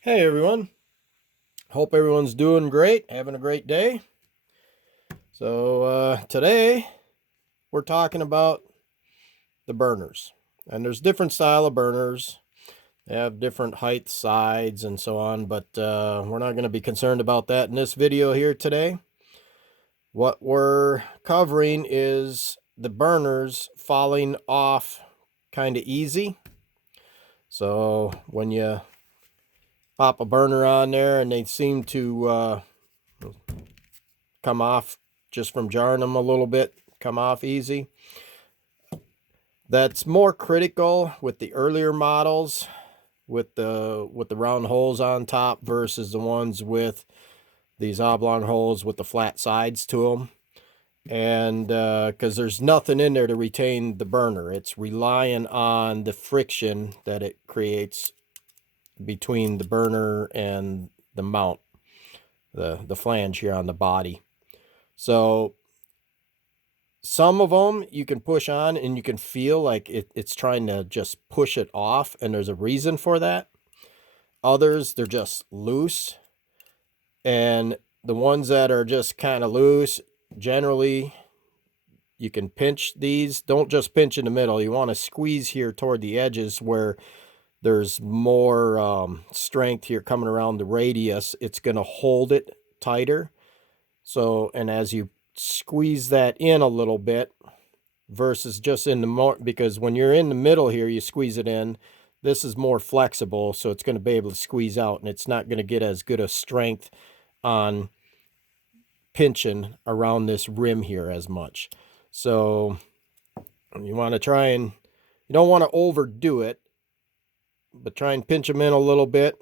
Hey everyone, hope everyone's doing great, having a great day. Today we're talking about the burners. And there's different style of burners. They have different height, sides, and so on, but we're not going to be concerned about that in this video here today. What we're covering is the burners falling off kind of easy. So when you pop a burner on there and they seem to come off just from jarring them a little bit, come off easy. That's more critical with the earlier models with the round holes on top versus the ones with these oblong holes with the flat sides to them. And because there's nothing in there to retain the burner, it's relying on the friction that it creates between the burner and the mount, the flange here on the body. So some of them you can push on and you can feel like it's trying to just push it off, and there's a reason for that. Others, they're just loose. And the ones that are just kind of loose, generally you can pinch these. Don't just pinch in the middle. You want to squeeze here toward the edges where there's more strength here coming around the radius. It's going to hold it tighter. So, and as you squeeze that in a little bit versus just in the more, because when you're in the middle here, you squeeze it in. This is more flexible, so it's going to be able to squeeze out, and it's not going to get as good a strength on pinching around this rim here as much. So you want to try and, you don't want to overdo it, but try and pinch them in a little bit.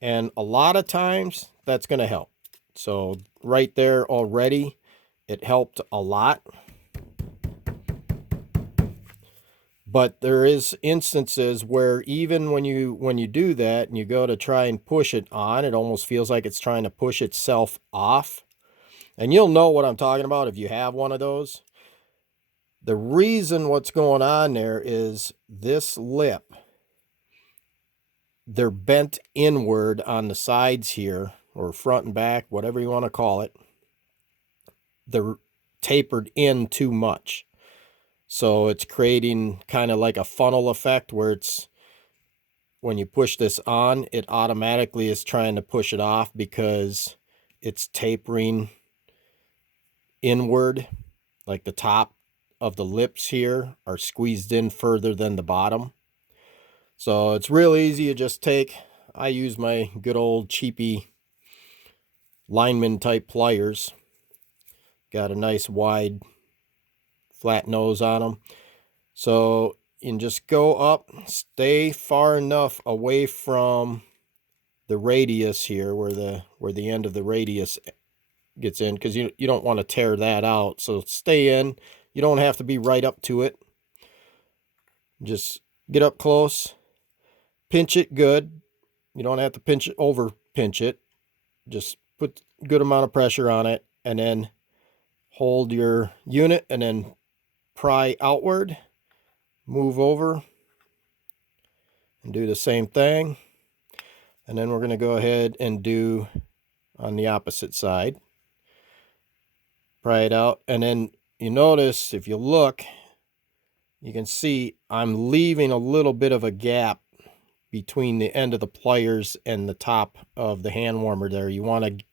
And a lot of times that's going to help. So right there already, it helped a lot. But there is instances where even when you do that and you go to try and push it on, it almost feels like it's trying to push itself off. And you'll know what I'm talking about if you have one of those. The reason what's going on there is this lip, they're bent inward on the sides here, or front and back, whatever you want to call it. They're tapered in too much. So it's creating kind of like a funnel effect where it's, when you push this on, it automatically is trying to push it off because it's tapering inward. Like the top of the lips here are squeezed in further than the bottom. So it's real easy. You just take, I use my good old cheapy lineman type pliers. Got a nice wide flat nose on them. So you can just go up, stay far enough away from the radius here where the end of the radius gets in, because you don't want to tear that out. So stay in. You don't have to be right up to it. Just get up close, pinch it good. You don't have to pinch it, over pinch it. Just put a good amount of pressure on it, and then hold your unit and then pry outward, move over and do the same thing. And then we're going to go ahead and do on the opposite side. Pry it out, and then you notice if you look, you can see I'm leaving a little bit of a gap between the end of the pliers and the top of the hand warmer there. You want to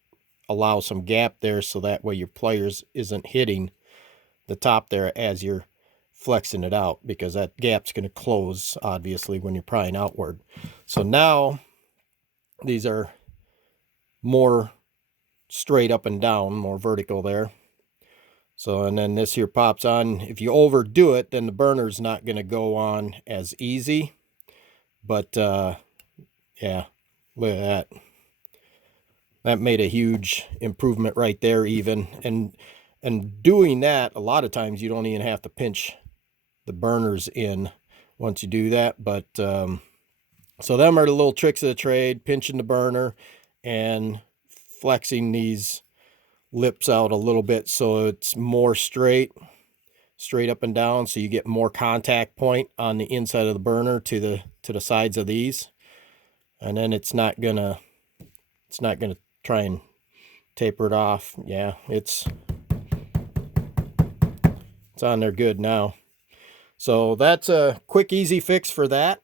allow some gap there so that way your pliers isn't hitting the top there as you're flexing it out, because that gap's going to close obviously when you're prying outward. So now these are more straight up and down, more vertical there. So, and then this here pops on. If you overdo it, then the burner's not going to go on as easy. But yeah, look at that. That made a huge improvement right there even. And doing that, a lot of times you don't even have to pinch the burners in once you do that. But so them are the little tricks of the trade: pinching the burner and flexing these lips out a little bit so it's more straight up and down, so you get more contact point on the inside of the burner to the sides of these. and then it's not gonna try and taper it off. Yeah, it's on there good now. So that's a quick, easy fix for that.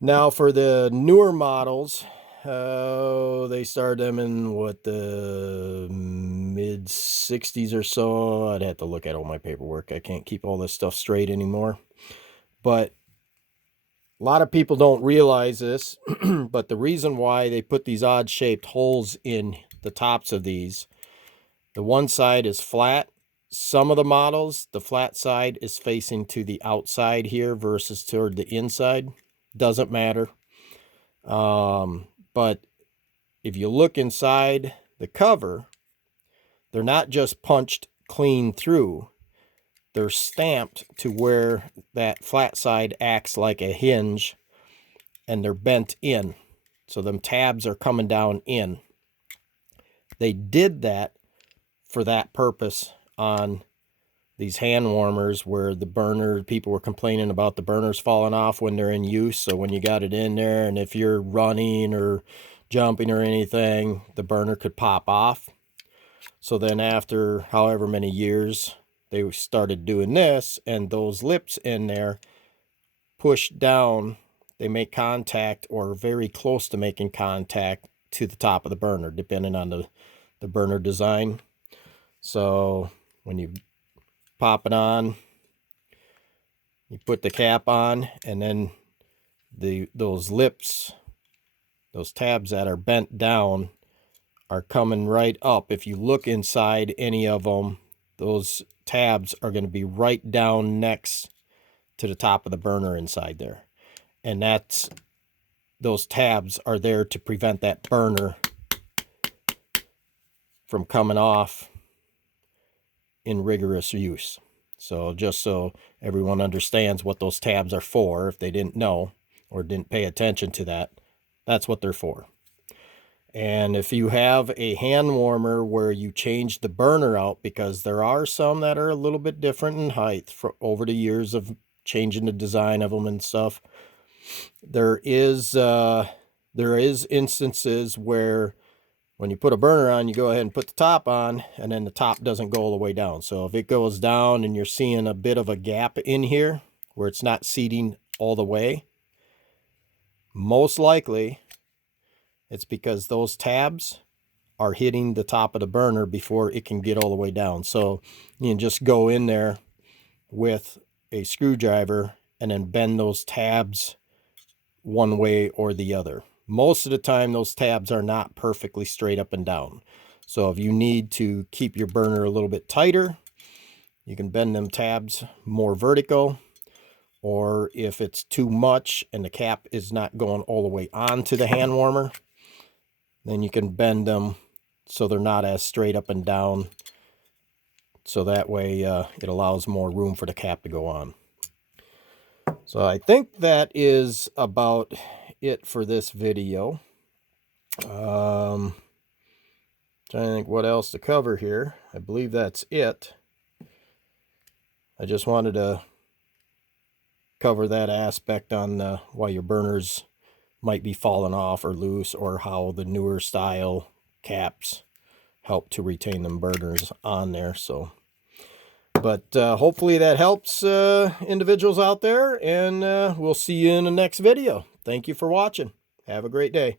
Now for the newer models, they started them in what, the mid 60s or so. I'd have to look at all my paperwork. I can't keep all this stuff straight anymore. But a lot of people don't realize this, but the reason why they put these odd shaped holes in the tops of these, the one side is flat. Some of the models, the flat side is facing to the outside here versus toward the inside. Doesn't matter. But if you look inside the cover, they're not just punched clean through. They're stamped to where that flat side acts like a hinge, and they're bent in. So them tabs are coming down in. They did that for that purpose on these hand warmers, where the burner, people were complaining about the burners falling off when they're in use. So when you got it in there, and if you're running or jumping or anything, the burner could pop off. So then after however many years, they started doing this, and those lips in there push down. They make contact, or very close to making contact, to the top of the burner, depending on the burner design. So when you pop it on, you put the cap on, and then those lips, those tabs that are bent down, are coming right up. If you look inside any of them, those tabs are going to be right down next to the top of the burner inside there. And those tabs are there to prevent that burner from coming off in rigorous use. So just so everyone understands what those tabs are for, if they didn't know or didn't pay attention to that, that's what they're for. And if you have a hand warmer where you change the burner out, because there are some that are a little bit different in height over the years of changing the design of them and stuff, there is instances where when you put a burner on, you go ahead and put the top on, and then the top doesn't go all the way down. So if it goes down and you're seeing a bit of a gap in here where it's not seating all the way, most likely it's because those tabs are hitting the top of the burner before it can get all the way down. So you can just go in there with a screwdriver and then bend those tabs one way or the other. Most of the time, those tabs are not perfectly straight up and down. So if you need to keep your burner a little bit tighter, you can bend them tabs more vertical. Or if it's too much and the cap is not going all the way onto the hand warmer, then you can bend them so they're not as straight up and down. So that way it allows more room for the cap to go on. So I think that is about it for this video. Trying to think what else to cover here. I believe that's it. I just wanted to cover that aspect on why your burners might be falling off or loose, or how the newer style caps help to retain them burners on there. So, but hopefully that helps individuals out there, and we'll see you in the next video. Thank you for watching. Have a great day.